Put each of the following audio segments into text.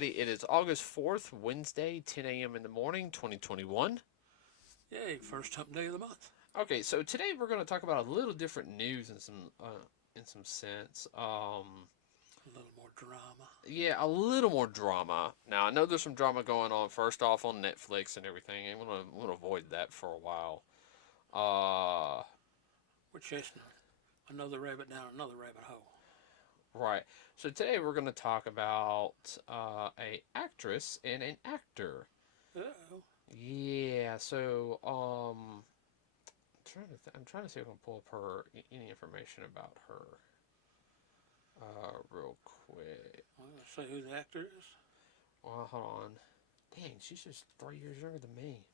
everybody. It is August 4th, Wednesday, 10 a.m. in the morning, 2021. Yay, first hump day of the month. Okay, so today we're going to talk about a little different news in some sense. A little more drama. Yeah, a little more drama. Now, I know there's some drama going on first off on Netflix and everything, and we're going to avoid that for a while. Uh, We're chasing another rabbit down another rabbit hole. right. So today we're going to talk about a actress and an actor. Uh-oh. Yeah, so I'm trying to see if I can pull up any information about her real quick. I'm going to say who the actor is. Well, hold on. Dang, she's just 3 years younger than me.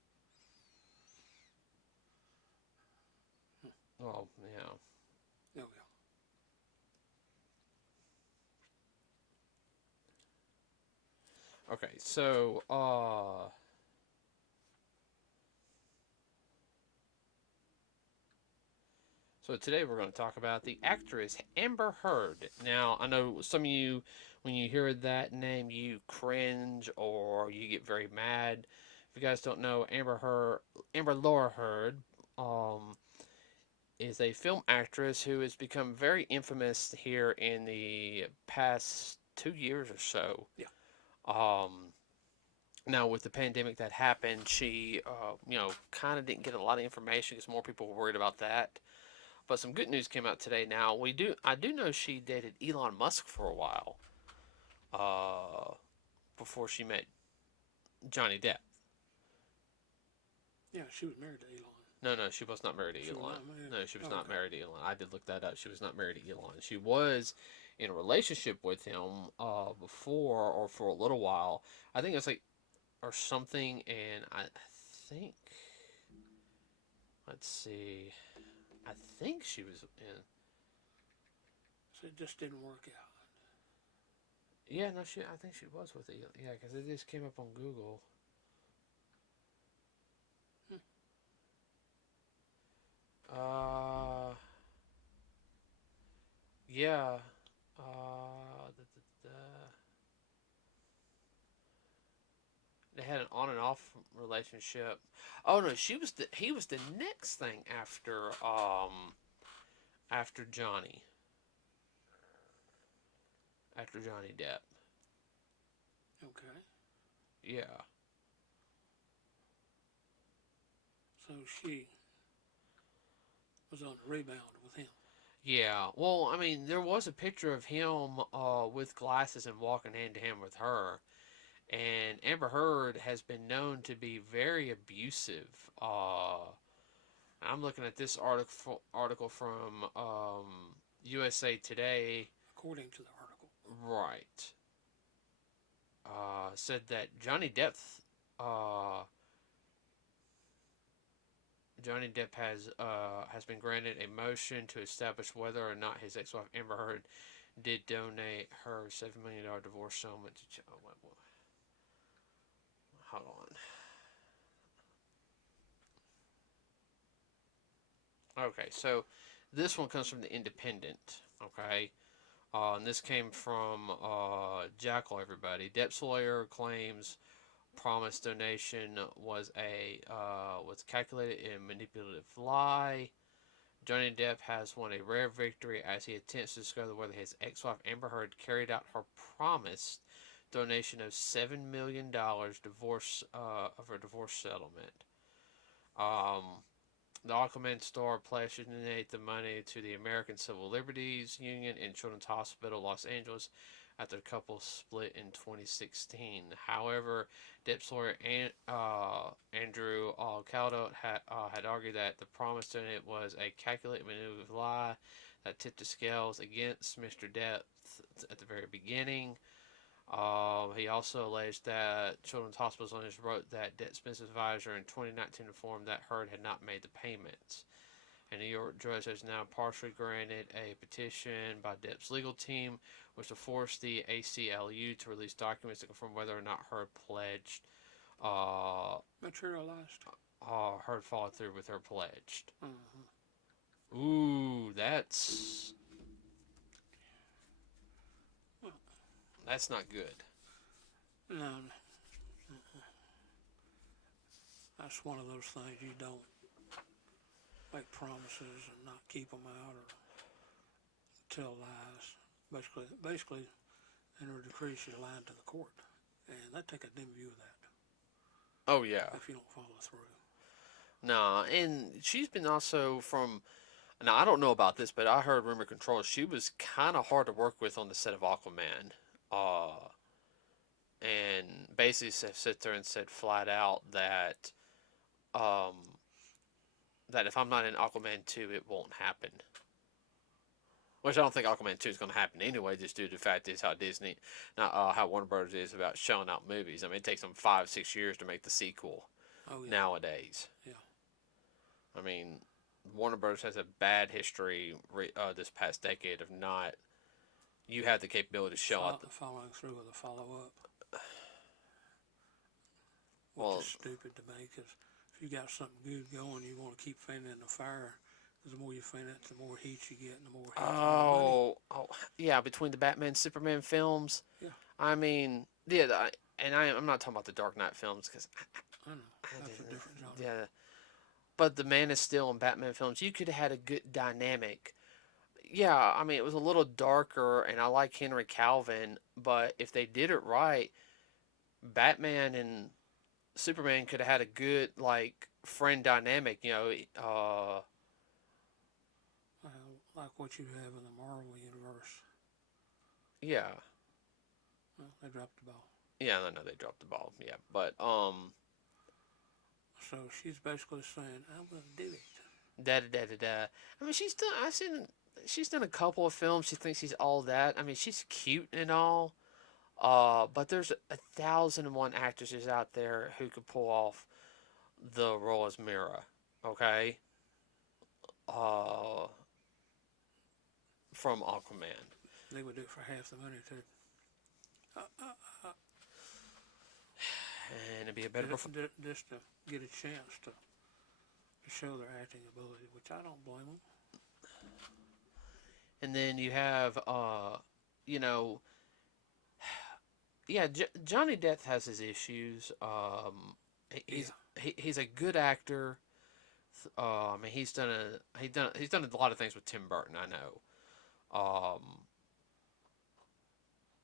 Oh, yeah. There we go. Okay, so today we're going to talk about the actress Amber Heard. Now, I know some of you, when you hear that name, you cringe or you get very mad. If you guys don't know, Amber Laura Heard, is a film actress who has become very infamous here in the past 2 years or so. Yeah. Um, Now, with the pandemic that happened, she, kind of didn't get a lot of information because more people were worried about that. But some good news came out today. Now, I do know she dated Elon Musk for a while, uh, before she met Johnny Depp. Yeah, she was married to Elon. No, she was not married to She was Elon. not married? No, she was not Okay. married to Elon. I did look that up. She was not married to Elon. She was in a relationship with him before or for a little while. I think it was like or something, and I think let's see. I think she was in. So it just didn't work out. Yeah, no, she. I think she was with Elon. Yeah, because it just came up on Google. Hmm. Uh, yeah. Da, da, da. They had an on and off relationship. Oh no, he was the next thing after Johnny Depp. Okay. Yeah. So she was on the rebound with him. Yeah. Well, I mean, there was a picture of him with glasses and walking hand to hand with her. And Amber Heard has been known to be very abusive. I'm looking at this article from USA Today. According to the article. Right. Said that uh, Johnny Depp has been granted a motion to establish whether or not his ex-wife Amber Heard did donate her $7 million divorce settlement to. Hold on. Okay, so this one comes from the Independent. Okay, and this came from Jackal. Everybody, Depp's lawyer claims promised donation was calculated and manipulative lie. Johnny Depp has won a rare victory as he attempts to discover whether his ex-wife Amber Heard carried out her promised donation of $7 million of her divorce settlement. Um, the Aquaman store pledged to donate the money to the American Civil Liberties Union in Children's Hospital, Los Angeles, after the couple split in 2016. However, Depp's lawyer Andrew Caldo had argued that the promise to it was a calculated manipulative lie that tipped the scales against Mr. Depp at the very beginning. He also alleged that Children's Hospital owners wrote that Depp's business advisor in 2019 informed that Heard had not made the payments. A New York judge has now partially granted a petition by Depp's legal team, which will force the ACLU to release documents to confirm whether or not Heard pledged. Materialized. Heard followed through with her pledged. Uh-huh. Ooh, Well, that's not good. No, that's one of those things you don't make promises and not keep them out or tell lies. Basically, in her decree, she lied to the court, and they take a dim view of that Oh yeah. if you don't follow through. Nah, and she's been also from. Now I don't know about this, but I heard rumor control. She was kind of hard to work with on the set of Aquaman. Uh, and basically sit there and said flat out um, that if I'm not in Aquaman 2, it won't happen. Which I don't think Aquaman 2 is going to happen anyway, just due to the fact is how Disney, not how Warner Brothers is about shelling out movies. I mean, it takes them 5-6 years to make the sequel Oh yeah. nowadays. Yeah. I mean, Warner Brothers has a bad history this past decade of not. You have the capability to shell out following through with a follow up. Well, Which is stupid to me because if you got something good going, you want to keep fanning the fire. Because the more you fan it, the more heat you get, and the more heat. Oh, yeah. Between the Batman Superman films, yeah. I mean, yeah, I'm not talking about the Dark Knight films because I know that's a different genre. Yeah, but the Man of Steel and Batman films, you could have had a good dynamic. Yeah, I mean, it was a little darker, and I like Henry Calvin, but if they did it right, Batman and Superman could have had a good like friend dynamic. Like what you have in the Marvel universe. Yeah. Well, they dropped the ball. Yeah, I know they dropped the ball. Yeah, but So she's basically saying, "I'm gonna do it." Da da da da da. I mean, she's done a couple of films. She thinks she's all that. I mean, she's cute and all. But there's 1,001 actresses out there who could pull off the role as Mira. Okay. Uh, from Aquaman. They would do it for half the money too. And it'd be a better just to get a chance to show their acting ability, which I don't blame them. And then you have, yeah, Johnny Depp has his issues. He's a good actor. I mean, he's done a lot of things with Tim Burton. I know.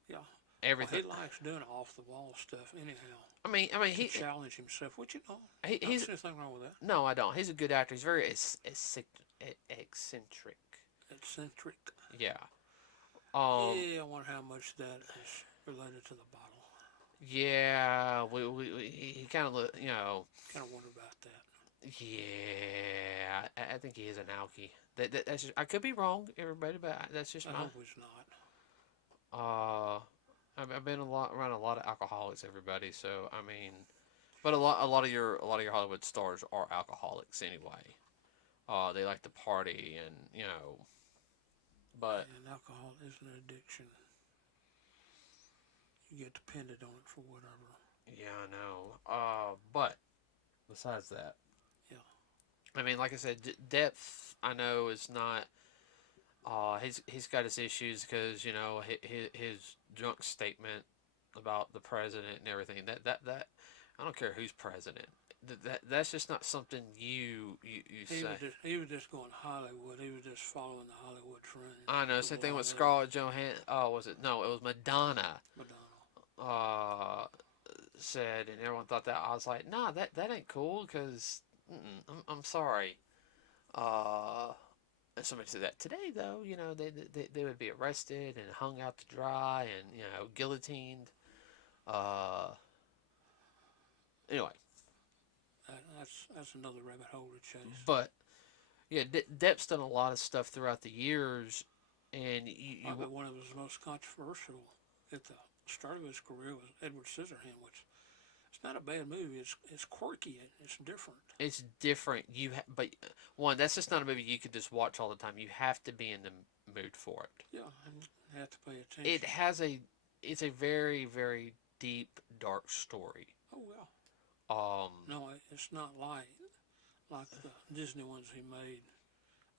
Yeah. Everything. Well, he likes doing off the wall stuff anyhow. I mean, he challenge himself, which he's nothing wrong with that. No, I don't. He's a good actor. He's very eccentric. Eccentric. Yeah. Yeah, I wonder how much that is related to the bottle. Yeah, he kind of Kind of wonder about that. Yeah, I think he is an alkie. That's just, I could be wrong, everybody, but that's just I hope it's not. I've been around a lot of alcoholics, everybody. So I mean, but a lot of your Hollywood stars are alcoholics anyway. They like to party and but and alcohol is an addiction. You get dependent on it for whatever. Yeah, I know. But besides that, yeah. I mean, like I said, Depth I know is not. He's got his issues because his drunk statement about the president and everything. That I don't care who's president. That's just not something you say. He was just going Hollywood. He was just following the Hollywood trend. I know. Same thing with Scarlett Johansson. Oh, was it? No, it was Madonna. Said, and everyone thought that. I was like, nah, that ain't cool because I'm sorry. And somebody said that today, though. They would be arrested and hung out to dry and guillotined. Anyway. That's another rabbit hole to chase. But yeah, Depp's done a lot of stuff throughout the years, and one of his most controversial at the start of his career was Edward Scissorhands, which it's not a bad movie. It's quirky. It's different. It's different. But one, that's just not a movie you could just watch all the time. You have to be in the mood for it. Yeah, and you have to pay attention. It's a very, very deep, dark story. Oh well. No, it's not like the Disney ones he made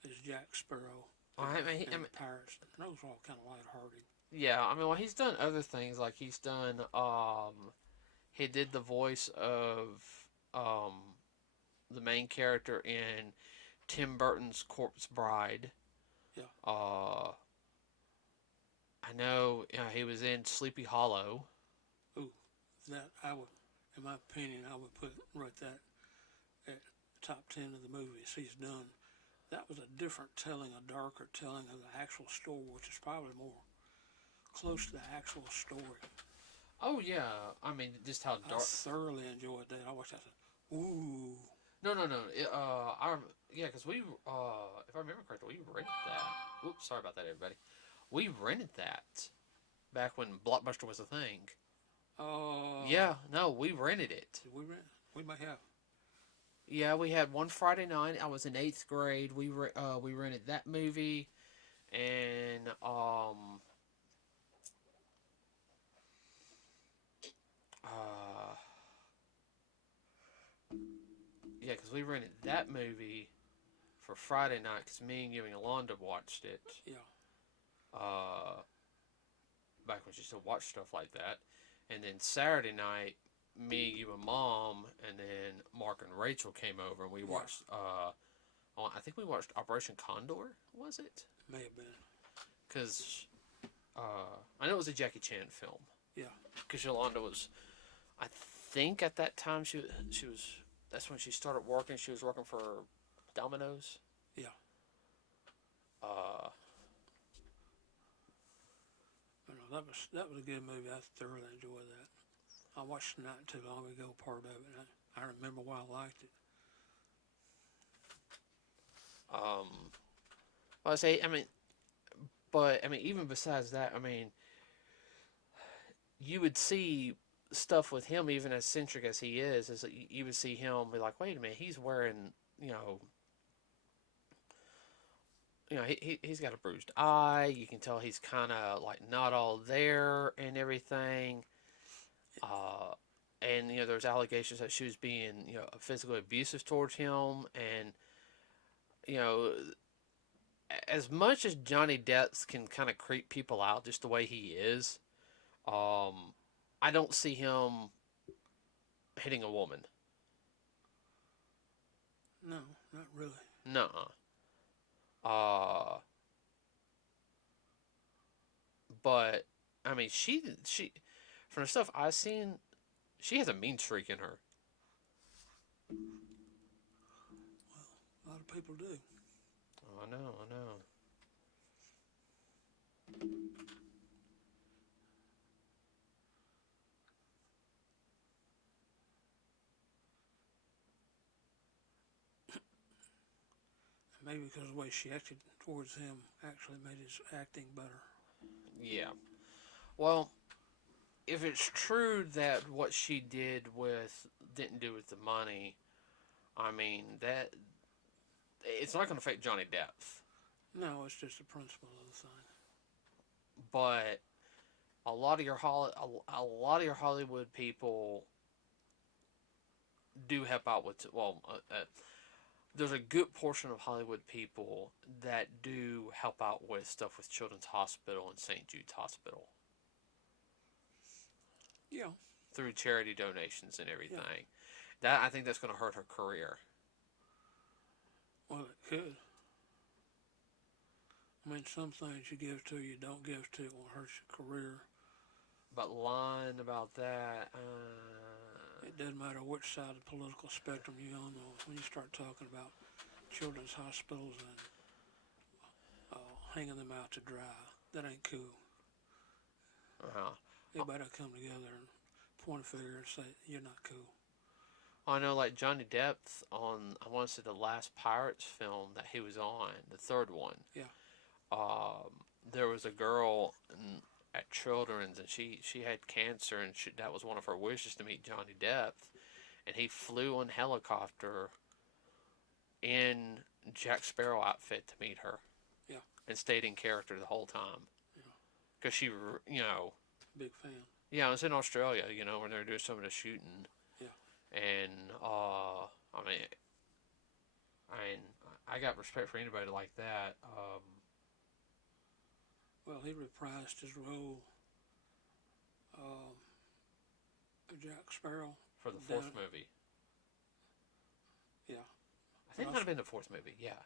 as Jack Sparrow. I mean, Pirates. Those were all kind of lighthearted. Yeah, I mean, well, he's done other things. Like he's done, he did the voice of um, the main character in Tim Burton's Corpse Bride. Yeah. I know he was in Sleepy Hollow. Ooh, that I would, in my opinion, I would put right that at top 10 of the movies he's done. That was a different telling, a darker telling of the actual story, which is probably more close to the actual story. Oh yeah, I mean, just how I dark. thoroughly enjoyed that. I watched that. Ooh. No, no, no. Yeah, because if I remember correctly, we rented that. Oops, sorry about that, everybody. We rented that back when Blockbuster was a thing. Yeah, no, we rented it. Did we rent? We might have. Yeah, we had one Friday night. I was in eighth grade. We rented that movie, and uh, yeah, because we rented that movie for Friday night because me and you and Yolanda watched it. Yeah. Uh, back when she still watched stuff like that, and then Saturday night, me, you, and Mom, and then Mark and Rachel came over and we watched. I think we watched Operation Condor. Was it? May have been. Because I know it was a Jackie Chan film. Yeah. Because Yolanda was, I think at that time she was. That's when she started working. She was working for Domino's. Yeah. That was a good movie. I thoroughly enjoyed that. I watched it not too long ago, part of it. And I remember why I liked it. Well, I say, I mean, but I mean, even besides that, I mean, you would see stuff with him, even as eccentric as he is that you would see him be like, wait a minute, he's wearing, he's got a bruised eye. You can tell he's kind of like not all there and everything. And there's allegations that she was being physically abusive towards him, and as much as Johnny Depp can kind of creep people out just the way he is, I don't see him hitting a woman. No, not really. Nuh-uh. But I mean, she from the stuff I've seen, she has a mean streak in her. Well, a lot of people do. Oh, I know, I know. Maybe because the way she acted towards him actually made his acting better. Yeah. Well, if it's true that what she didn't do with the money, I mean that it's not going to affect Johnny Depp. No, it's just the principle of the thing. But a lot of your Hollywood people do help out with there's a good portion of Hollywood people that do help out with stuff with Children's Hospital and St. Jude's Hospital. Yeah. Through charity donations and everything. Yeah. I think that's going to hurt her career. Well, it could. I mean, some things you give to, you don't give to, it won't hurt your career. But lying about that, it doesn't matter which side of the political spectrum you're on. When you start talking about children's hospitals and hanging them out to dry, that ain't cool. They better come together and point a finger and say, you're not cool. I know, like Johnny Depp on, I want to say the last Pirates film that he was on, the third one. Yeah. There was a girl at Children's, and she had cancer, and that was one of her wishes to meet Johnny Depp, and he flew on helicopter in Jack Sparrow outfit to meet her. Yeah. And stayed in character the whole time. Yeah. Because she, big fan. Yeah, it was in Australia, when they were doing some of the shooting. Yeah. And, I mean, I got respect for anybody like that. Well, he reprised his role, um, Jack Sparrow. For the fourth Down, movie. yeah. I But think it might also, have been the fourth movie, yeah.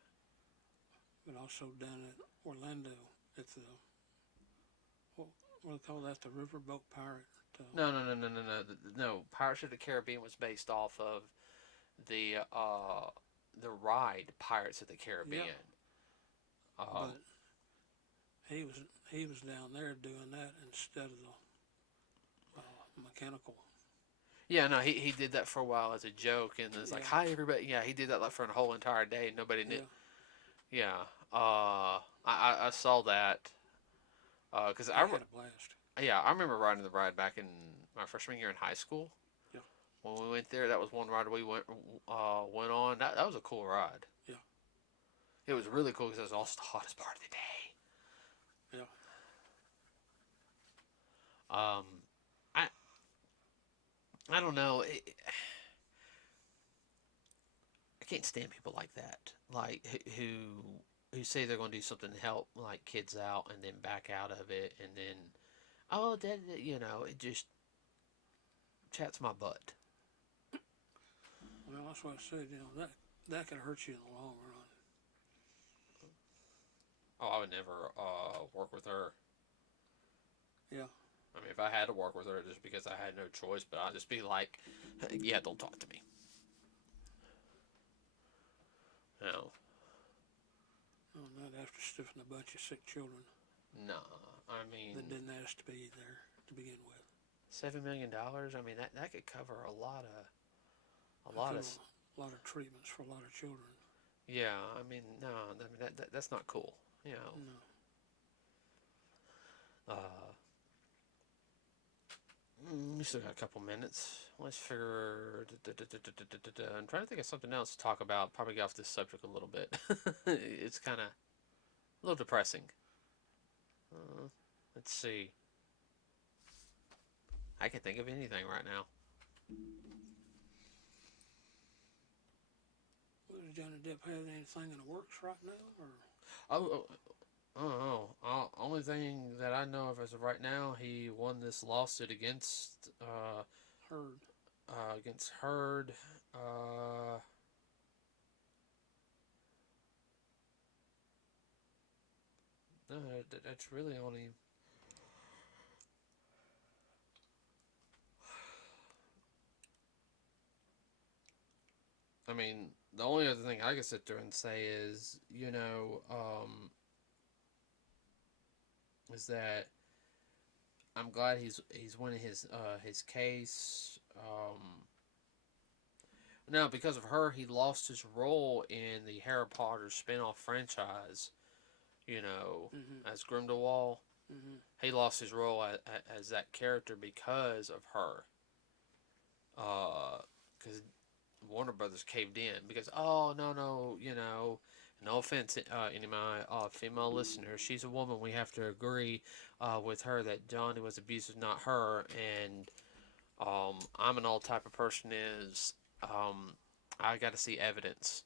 but also down at Orlando at the, what do they call that? The Riverboat Pirate. No. Pirates of the Caribbean was based off of the ride Pirates of the Caribbean. Yeah. But he was down there doing that instead of the mechanical. Yeah, no, he did that for a while as a joke, and it's like, Yeah. hi everybody. Yeah, he did that like for a whole entire day. Nobody knew. Yeah. Yeah, I saw that because I had a blast. I remember riding the ride back in my freshman year in high school. Yeah. When we went there, that was one ride we went on. That was a cool ride. Yeah. It was really cool because it was also the hottest part of the day. Yeah. I I don't know. I can't stand people like that. Like who say they're going to do something to help like kids out and then back out of it and then it just chats my butt. Well, that's what I said. That could hurt you in the long run. Oh, I would never work with her. Yeah. I mean, if I had to work with her just because I had no choice, but I'd just be like, yeah, don't talk to me. No. No, not after stiffing a bunch of sick children. No, I mean that didn't ask to be there to begin with. $7 million. I mean that could cover a lot of treatments for a lot of children. Yeah, I mean no, I mean that's not cool. You know. No. We still got a couple minutes. Let's figure. I'm trying to think of something else to talk about. Probably get off this subject a little bit. It's kind of a little depressing. Let's see. I can't think of anything right now. Well, does Johnny Depp have anything in the works right now, or? Oh, only thing that I know of as of right now, he won this lawsuit against Heard. Against Heard. No, that's really only. I mean, the only other thing I can sit there and say is, is that I'm glad he's winning his case. Now, because of her, he lost his role in the Harry Potter spin-off franchise. As Grindelwald. Mm-hmm. He lost his role as that character because of her. Because Warner Brothers caved in because no, no offense any of my female listeners, she's a woman, we have to agree with her that Johnny was abusive, not her, and I'm an old type of person is I got to see evidence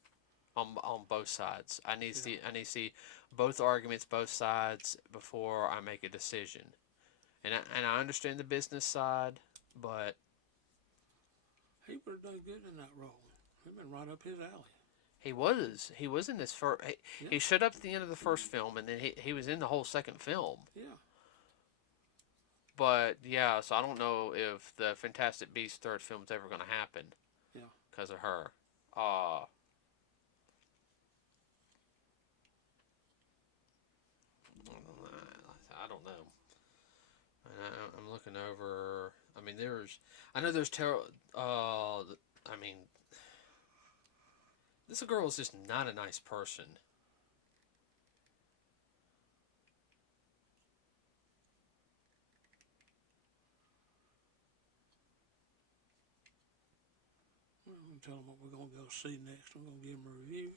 on both sides. I need to see both arguments, both sides before I make a decision. And I understand the business side, but he would have done good in that role. He'd been right up his alley. He was in this first. He showed up at the end of the first film, and then he was in the whole second film. Yeah. But yeah, so I don't know if the Fantastic Beasts third film is ever going to happen. Yeah. Because of her. I don't know. I'm looking over. I mean, I know there's I mean, this girl is just not a nice person. Well, I'm going to tell them what we're going to go see next. I'm going to give them a review.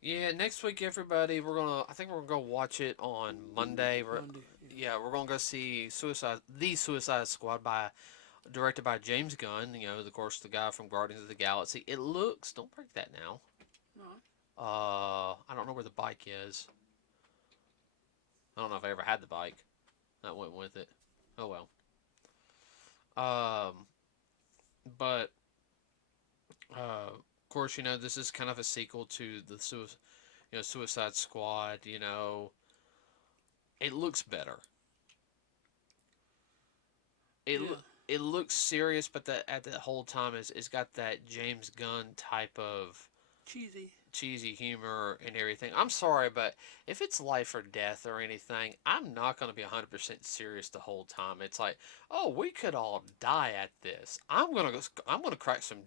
Yeah, next week, everybody, I think we're gonna go watch it on Monday. We're gonna go see The Suicide Squad directed by James Gunn. Of course, the guy from Guardians of the Galaxy. It looks. Don't break that now. No. I don't know where the bike is. I don't know if I ever had the bike that went with it. Oh well. Um, but of course, this is kind of a sequel to the Suicide Squad. It looks better. It Yeah, it looks serious, but at the whole time it's got that James Gunn type of cheesy. cheesy humor and everything. I'm sorry, but if it's life or death or anything, I'm not going to be 100% serious the whole time. It's like, oh, we could all die at this. I'm gonna crack some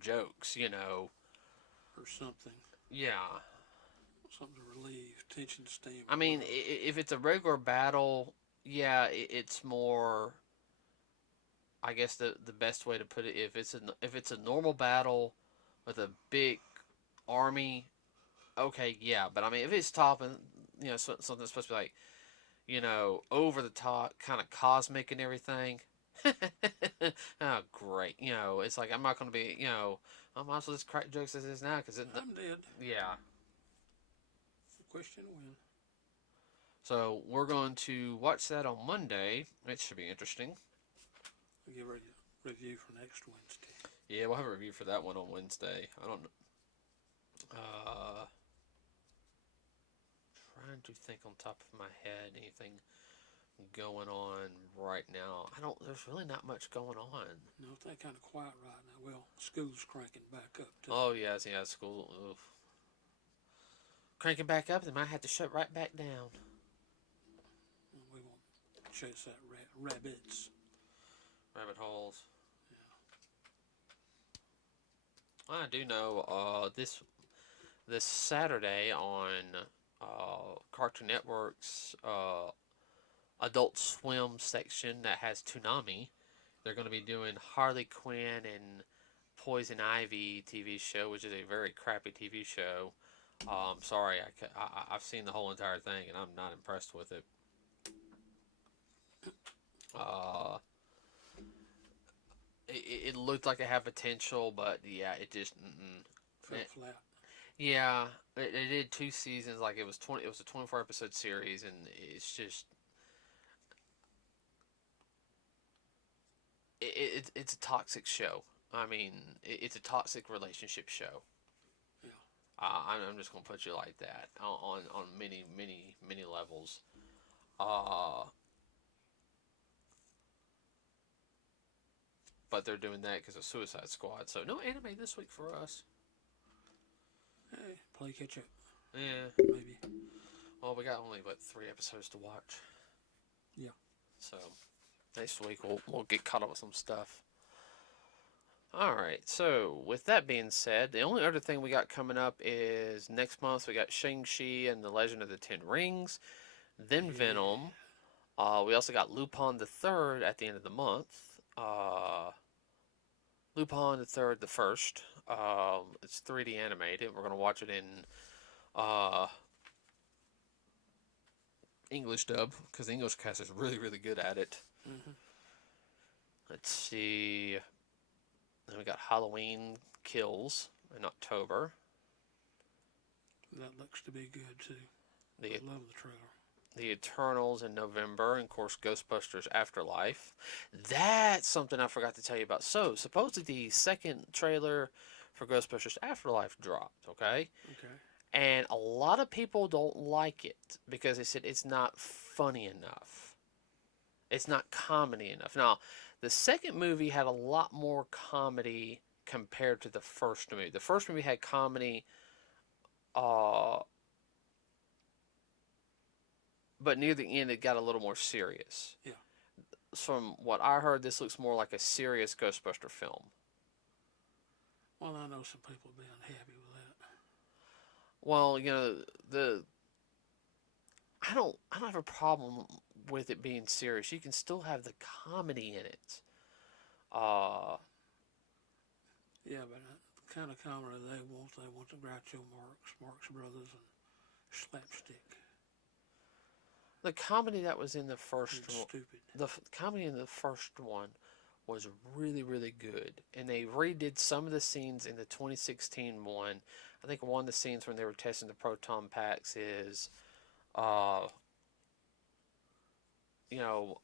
jokes. Or something. Yeah. Something to relieve tension, steam, I or mean, whatever. if it's a regular battle, yeah, it's more. I guess the best way to put it, if it's a normal battle with a big army, okay, yeah. But I mean, if it's topping, something that's supposed to be like, over the top, kind of cosmic and everything. Oh, great. It's like I'm not going to be, I might as well just crack jokes as is now because I'm dead. yeah. Question when. So we're going to watch that on Monday. It should be interesting. We'll give a review for next Wednesday. Yeah, we'll have a review for that one on Wednesday. I don't know. Trying to think on top of my head anything going on right now. I don't. There's really not much going on. No, it's kind of quiet right now. Well, school's cranking back up too. Oh yes, yeah, school. Oof. Cranking back up, they might have to shut right back down. We won't chase that rabbits. Rabbit holes. Yeah. I do know. This Saturday on Cartoon Network's Adult Swim section that has Toonami, they're going to be doing Harley Quinn and Poison Ivy TV show, which is a very crappy TV show. Sorry, I've seen the whole entire thing and I'm not impressed with it. It looked like it had potential, but yeah, it just Fell flat. Yeah, it did 2 seasons. Like it was 20. It was a 24-episode series, and it's just it's a toxic show. I mean, it's a toxic relationship show. Yeah. I'm just gonna put you like that on many levels. Uh, but they're doing that because of Suicide Squad. So no anime this week for us. Hey, play catch up. Yeah. Maybe. Well, we got only 3 episodes to watch. Yeah. So next week we'll get caught up with some stuff. All right. So with that being said, the only other thing we got coming up is next month we got Shang-Chi and the Legend of the Ten Rings, then Venom. We also got Lupin the Third at the end of the month. Lupin the Third, the first. It's 3D animated. We're gonna watch it in English dub because the English cast is really good at it. Mm-hmm. Let's see. Then we got Halloween Kills in October. That looks to be good too. I love the trailer. The Eternals in November, and of course Ghostbusters Afterlife. That's something I forgot to tell you about. So supposedly the second trailer for Ghostbusters Afterlife dropped. Okay. Okay. And a lot of people don't like it because they said it's not funny enough. It's not comedy enough. Now, the second movie had a lot more comedy compared to the first movie. The first movie had comedy, but near the end it got a little more serious. Yeah. From what I heard, this looks more like a serious Ghostbuster film. Well, I know some people will be unhappy with that. Well, I don't have a problem with it being serious. You can still have the comedy in it. Yeah, but the kind of comedy they want the Groucho Marx Brothers, and slapstick. The comedy that was in the first one, Stupid. the comedy in the first one was really good, and they redid some of the scenes in the 2016 one. I think one of the scenes when they were testing the proton packs is uh, you know,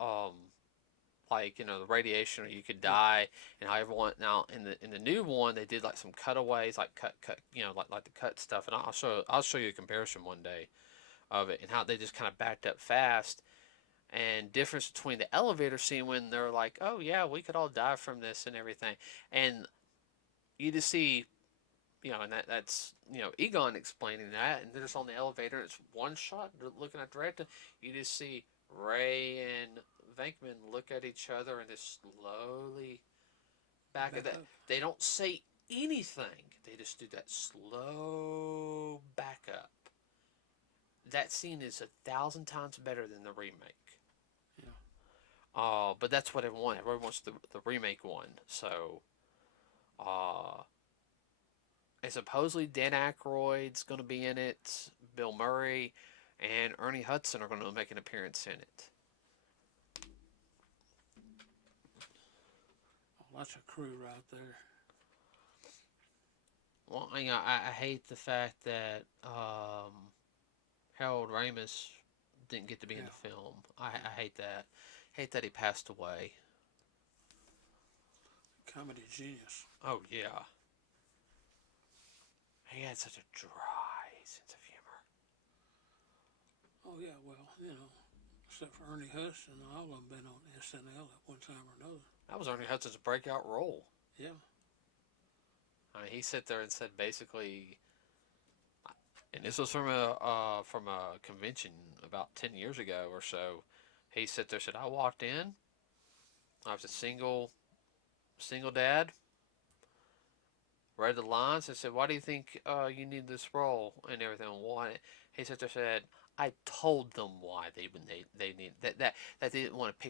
like the radiation, or you could Yeah. die, and how everyone now in the new one they did like some cutaways, like cut, like the cut stuff, and I'll show you a comparison one day of it and how they just kind of backed up fast, and difference between the elevator scene when they're like, oh yeah, we could all die from this and everything, and you just see, and that's Egon explaining that, and they're just on the elevator. It's one shot. They're looking at the director. You just see Ray and Venkman look at each other and just slowly back at Back that. up. They don't say anything. They just do that slow back up. That scene is 1,000 times better than the remake. Yeah. But that's what everyone wants. Everyone wants the remake one. So, uh, and supposedly Dan Aykroyd's going to be in it. Bill Murray and Ernie Hudson are going to make an appearance in it. Well, that's a crew right there. Well, I hate the fact that Harold Ramis didn't get to be in Yeah. the film. I hate that. Hate that he passed away. Comedy genius. Oh yeah, he had such a dry sense of humor. Oh yeah, well, except for Ernie Hudson, all of them been on SNL at one time or another. That was Ernie Hudson's breakout role. Yeah. I mean, he sat there and said basically, and this was from a convention about 10 years ago or so. He sat there and said, "I walked in. I was a single dad. Read the lines and said, "Why do you think you need this role and everything? Why?" He sat there and said, "I told them why they need that they didn't want to pick